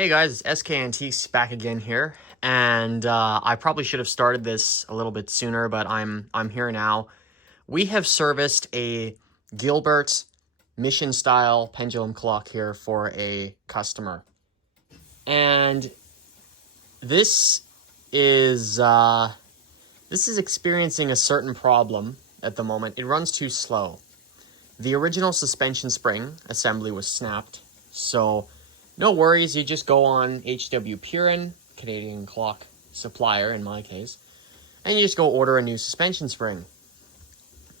Hey guys, it's SK Antiques back again here, and I probably should have started this a little bit sooner, but I'm here now. We have serviced a Gilbert mission style pendulum clock here for a customer, and this is experiencing a certain problem at the moment. It runs too slow. The original suspension spring assembly was snapped, so no worries, you just go on HW Purin, Canadian clock supplier in my case, and you just go order a new suspension spring.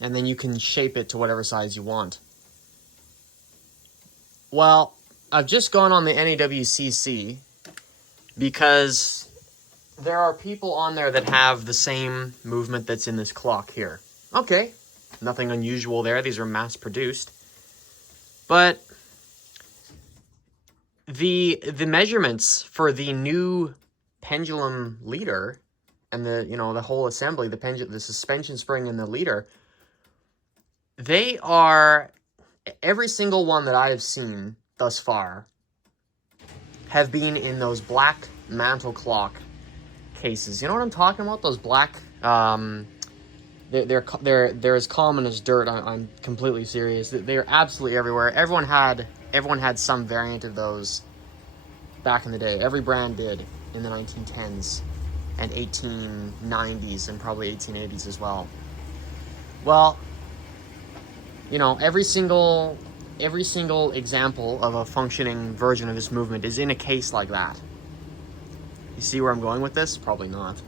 And then you can shape it to whatever size you want. Well, I've just gone on the NAWCC because there are people on there that have the same movement that's in this clock here. Okay, nothing unusual there, these are mass produced. But the measurements for the new pendulum leader and the whole assembly, the suspension spring and the leader, they are, every single one that I have seen thus far have been in those black mantle clock cases. You know what I'm talking about? Those black, they're as common as dirt. I'm completely serious. They're absolutely everywhere. Everyone had some variant of those back in the day. Every brand did in the 1910s and 1890s and probably 1880s as well. Well, every single example of a functioning version of this movement is in a case like that. You see where I'm going with this? Probably not.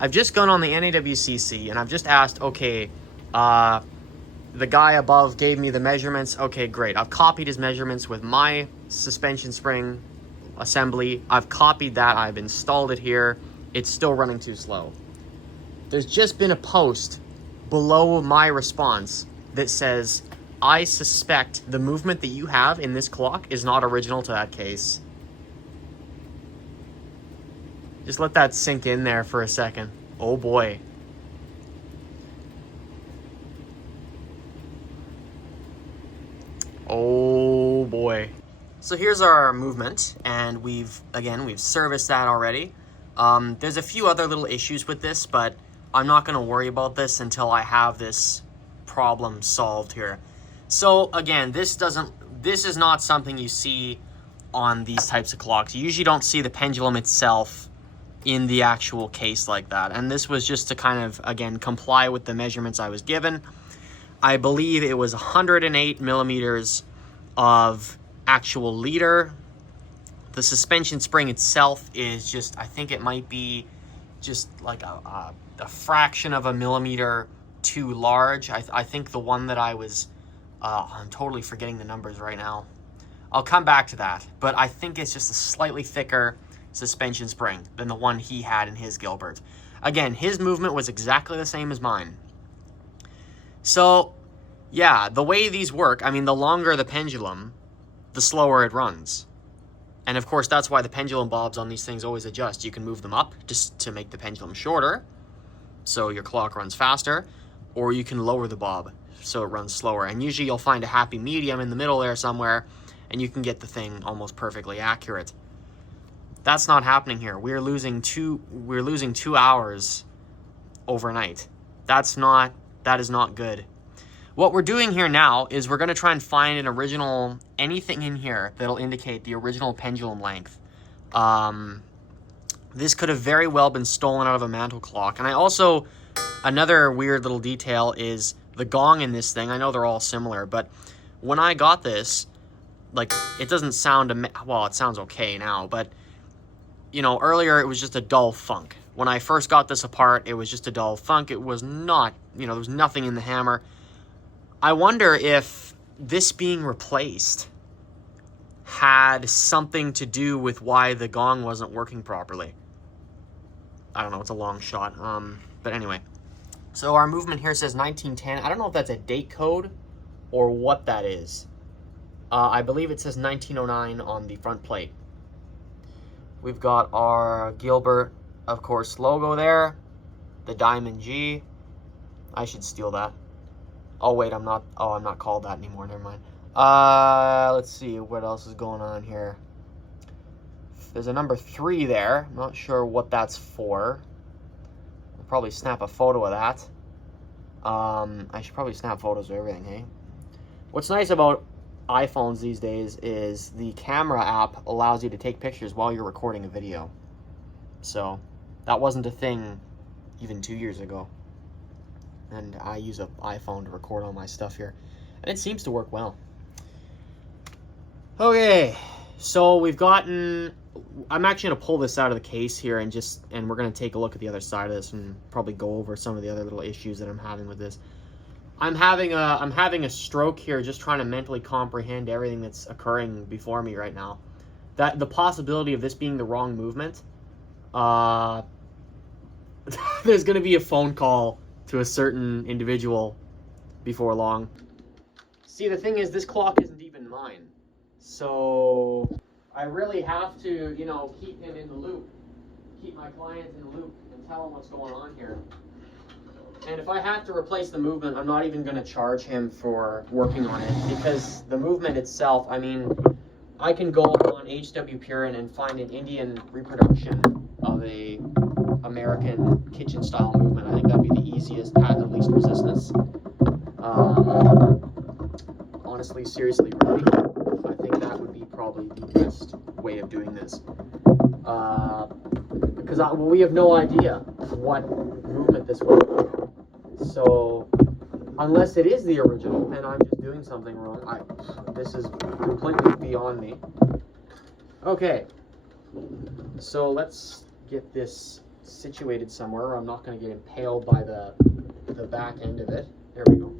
I've just gone on the NAWCC and I've just asked, okay, the guy above gave me the measurements. Okay, great. I've copied his measurements with my suspension spring assembly. I've copied that. I've installed it here. It's still running too slow. There's just been a post below my response that says, I suspect the movement that you have in this clock is not original to that case. Just let that sink in there for a second. Oh boy. Oh boy. So here's our movement, and we've serviced that already. There's a few other little issues with this, but I'm not going to worry about this until I have this problem solved here. So again, this is not something you see on these types of clocks. You usually don't see the pendulum itself in the actual case like that. And this was just to kind of, again, comply with the measurements I was given. I believe it was 108 millimeters of actual leader. The suspension spring itself is just, I think it might be just like a fraction of a millimeter too large. I think the one that I was, I'm totally forgetting the numbers right now. I'll come back to that, but I think it's just a slightly thicker suspension spring than the one he had in his Gilbert. Again, his movement was exactly the same as mine. So, yeah, the way these work, I mean, the longer the pendulum, the slower it runs. And of course, that's why the pendulum bobs on these things always adjust. You can move them up just to make the pendulum shorter, so your clock runs faster, or you can lower the bob so it runs slower. And usually you'll find a happy medium in the middle there somewhere, and you can get the thing almost perfectly accurate. That's not happening here. We're losing 2 hours overnight. That is not good. What we're doing here now is we're going to try and find anything in here that'll indicate the original pendulum length. This could have very well been stolen out of a mantle clock. And another weird little detail is the gong in this thing. I know they're all similar, but when I got this, it doesn't sound, well, it sounds okay now, but earlier it was just a dull thunk. When I first got this apart, it was just a dull thunk. It was not, there was nothing in the hammer. I wonder if this being replaced had something to do with why the gong wasn't working properly. I don't know, it's a long shot. But anyway. So our movement here says 1910. I don't know if that's a date code or what that is. I believe it says 1909 on the front plate. We've got our Gilbert, of course, logo there. The Diamond G. I should steal that. Oh, wait, I'm not called that anymore. Never mind. Let's see what else is going on here. There's a number 3 there. I'm not sure what that's for. I'll probably snap a photo of that. I should probably snap photos of everything, hey? What's nice about iPhones these days is the camera app allows you to take pictures while you're recording a video. So that wasn't a thing even 2 years ago. And I use an iPhone to record all my stuff here. And it seems to work well. Okay, so we've gotten... I'm actually going to pull this out of the case here and we're going to take a look at the other side of this and probably go over some of the other little issues that I'm having with this. I'm having a stroke here just trying to mentally comprehend everything that's occurring before me right now. That the possibility of this being the wrong movement, there's going to be a phone call to a certain individual before long. See, the thing is, this clock isn't even mine. So I really have to, you know, keep him in the loop, keep my client in the loop and tell him what's going on here. And if I have to replace the movement, I'm not even going to charge him for working on it, because the movement itself, I mean, I can go on HW Purin and find an Indian reproduction of a American kitchen style movement. I think that'd be the easiest path of least resistance. Honestly, seriously, really, I think that would be probably the best way of doing this. Because we have no idea what movement this will be. So, unless it is the original and I'm just doing something wrong, this is completely beyond me. Okay, so let's get this situated somewhere where I'm not going to get impaled by the back end of it. There we go.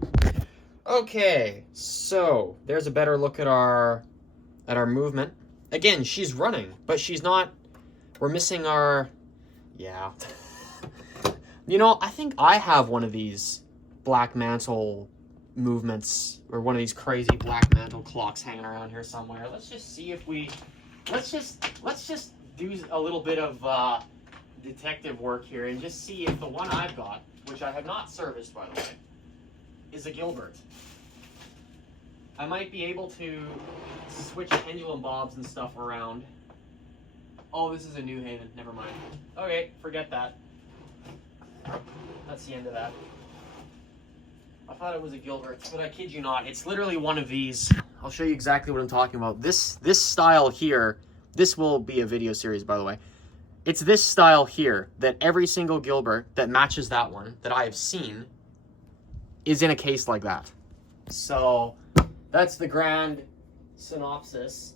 Okay, so there's a better look at our movement. Again, she's running, but she's not. We're missing our. Yeah. You know, I think I have one of these black mantle movements, or one of these crazy black mantle clocks hanging around here somewhere. Let's just see if we. Let's just do a little bit of detective work here and just see if the one I've got, which I have not serviced by the way, is a Gilbert. I might be able to switch pendulum bobs and stuff around. Oh, this is a New Haven. Never mind. Okay, forget that. That's the end of that. I thought it was a Gilbert, but I kid you not. It's literally one of these. I'll show you exactly what I'm talking about. This style here, this will be a video series, by the way. It's this style here that every single Gilbert that matches that one that I have seen is in a case like that. So that's the grand synopsis.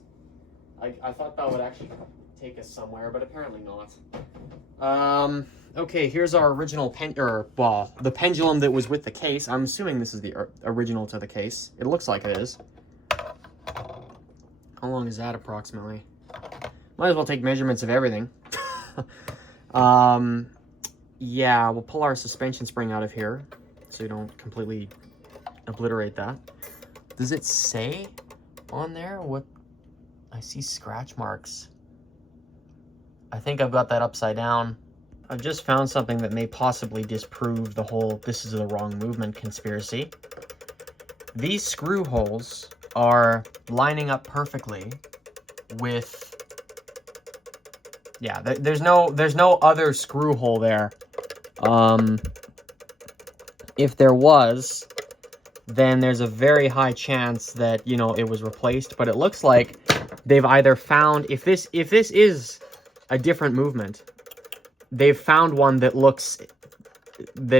I thought that would actually take us somewhere, but apparently not. Okay, here's our original the pendulum that was with the case. I'm assuming this is the original to the case. It looks like it is. How long is that approximately? Might as well take measurements of everything. Yeah, we'll pull our suspension spring out of here so you don't completely obliterate that. Does it say on there what? I see scratch marks. I think I've got that upside down. I've just found something that may possibly disprove the whole this is the wrong movement conspiracy. These screw holes are lining up perfectly with, yeah, there's no other screw hole there. If there was, then there's a very high chance that, you know, it was replaced, but it looks like they've either found, if this is a different movement, they've found one that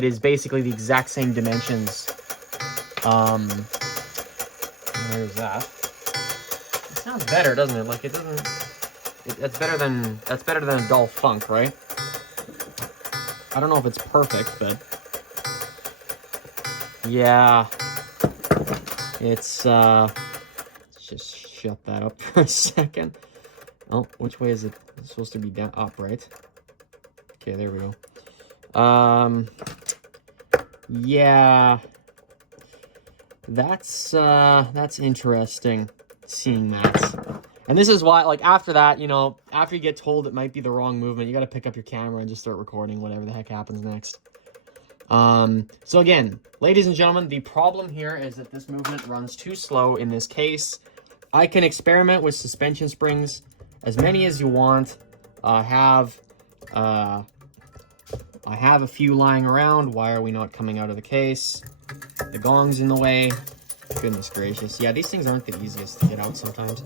is basically the exact same dimensions. Where's that? It sounds better, doesn't it? Like, it doesn't, that's better than a dull funk, right? I don't know if it's perfect, but yeah, it's, let's just shut that up for a second. Oh, which way is it? It's supposed to be down, up, right? Okay, there we go. Yeah, that's interesting, seeing that. And this is why, like, after that, you know, after you get told it might be the wrong movement, you got to pick up your camera and just start recording whatever the heck happens next. So again, ladies and gentlemen, the problem here is that this movement runs too slow in this case. I can experiment with suspension springs as many as you want. I have a few lying around. Why are we not coming out of the case? The gong's in the way. Goodness gracious. Yeah, these things aren't the easiest to get out sometimes.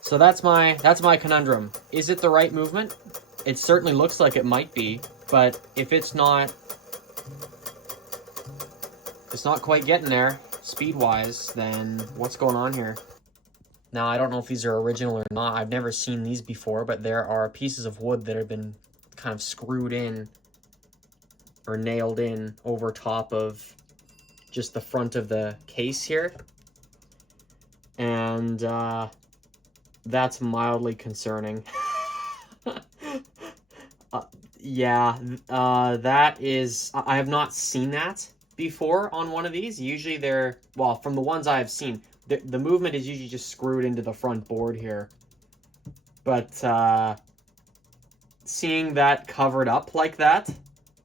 So that's my conundrum. Is it the right movement? It certainly looks like it might be, but if it's not quite getting there speed-wise, then what's going on here? Now, I don't know if these are original or not. I've never seen these before, but there are pieces of wood that have been kind of screwed in or nailed in over top of just the front of the case here. And that's mildly concerning. That is... I have not seen that before on one of these. Usually they're... Well, from the ones I have seen, the movement is usually just screwed into the front board here. But seeing that covered up like that,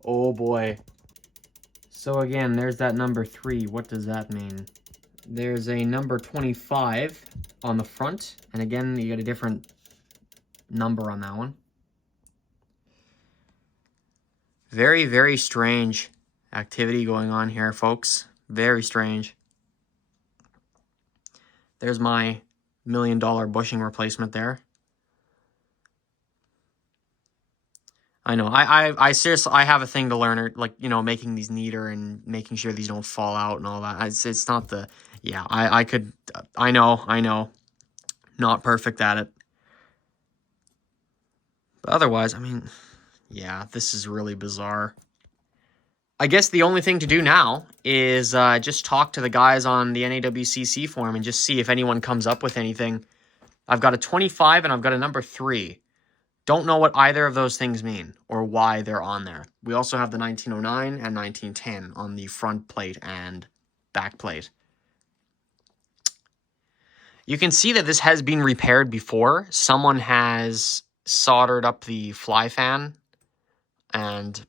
oh boy. So again, there's that number 3. What does that mean? There's a number 25 on the front. And again, you get a different number on that one. Very, very strange activity going on here, folks. Very strange. There's my $1 million bushing replacement there. I know. I seriously, I have a thing to learn, like, you know, making these neater and making sure these don't fall out and all that. It's not the, yeah, I know. Not perfect at it. But otherwise, I mean, yeah, this is really bizarre. I guess the only thing to do now is just talk to the guys on the NAWCC forum and just see if anyone comes up with anything. I've got a 25 and I've got a number 3. Don't know what either of those things mean or why they're on there. We also have the 1909 and 1910 on the front plate and back plate. You can see that this has been repaired before. Someone has soldered up the fly fan, and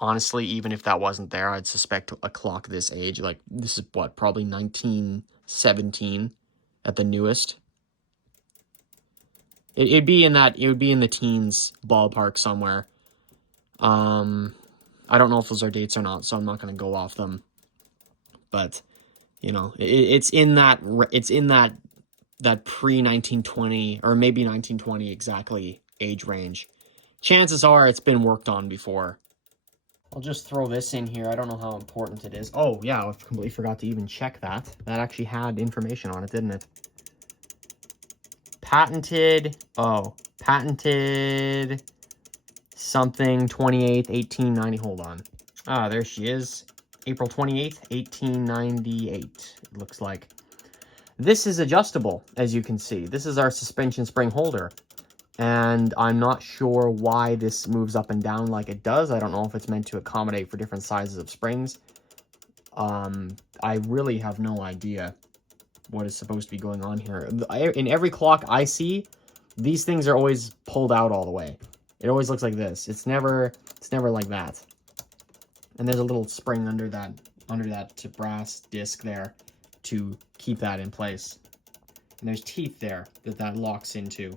honestly, even if that wasn't there, I'd suspect a clock this age, like this is what, probably 1917 at the newest. It would be in the teens ballpark somewhere. I don't know if those are dates or not, so I'm not going to go off them. But you know, it's in that pre-1920 or maybe 1920 exactly age range. Chances are it's been worked on before. I'll just throw this in here. I don't know how important it is. Oh yeah, I completely forgot to even check that. That actually had information on it, didn't it? Patented something 28th, 1890. Hold on. Ah, there she is. April 28th, 1898, it looks like. This is adjustable, as you can see. This is our suspension spring holder. And I'm not sure why this moves up and down like it does. I don't know if it's meant to accommodate for different sizes of springs. I really have no idea what is supposed to be going on here. In every clock I see, these things are always pulled out all the way. It always looks like this. It's never like that. And there's a little spring under that brass disc there to keep that in place. And there's teeth there that locks into.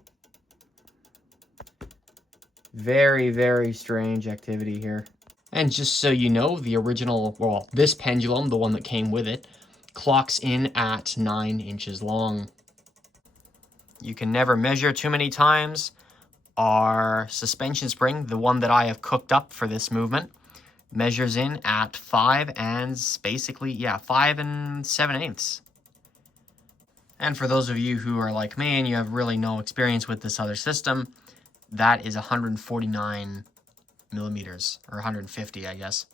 Very, very strange activity here. And just so you know, the original, well, this pendulum, the one that came with it, clocks in at 9 inches long. You can never measure too many times. Our suspension spring, the one that I have cooked up for this movement, measures in at 5 and 7/8. And for those of you who are like me and you have really no experience with this other system, that is 149 millimeters, or 150, I guess.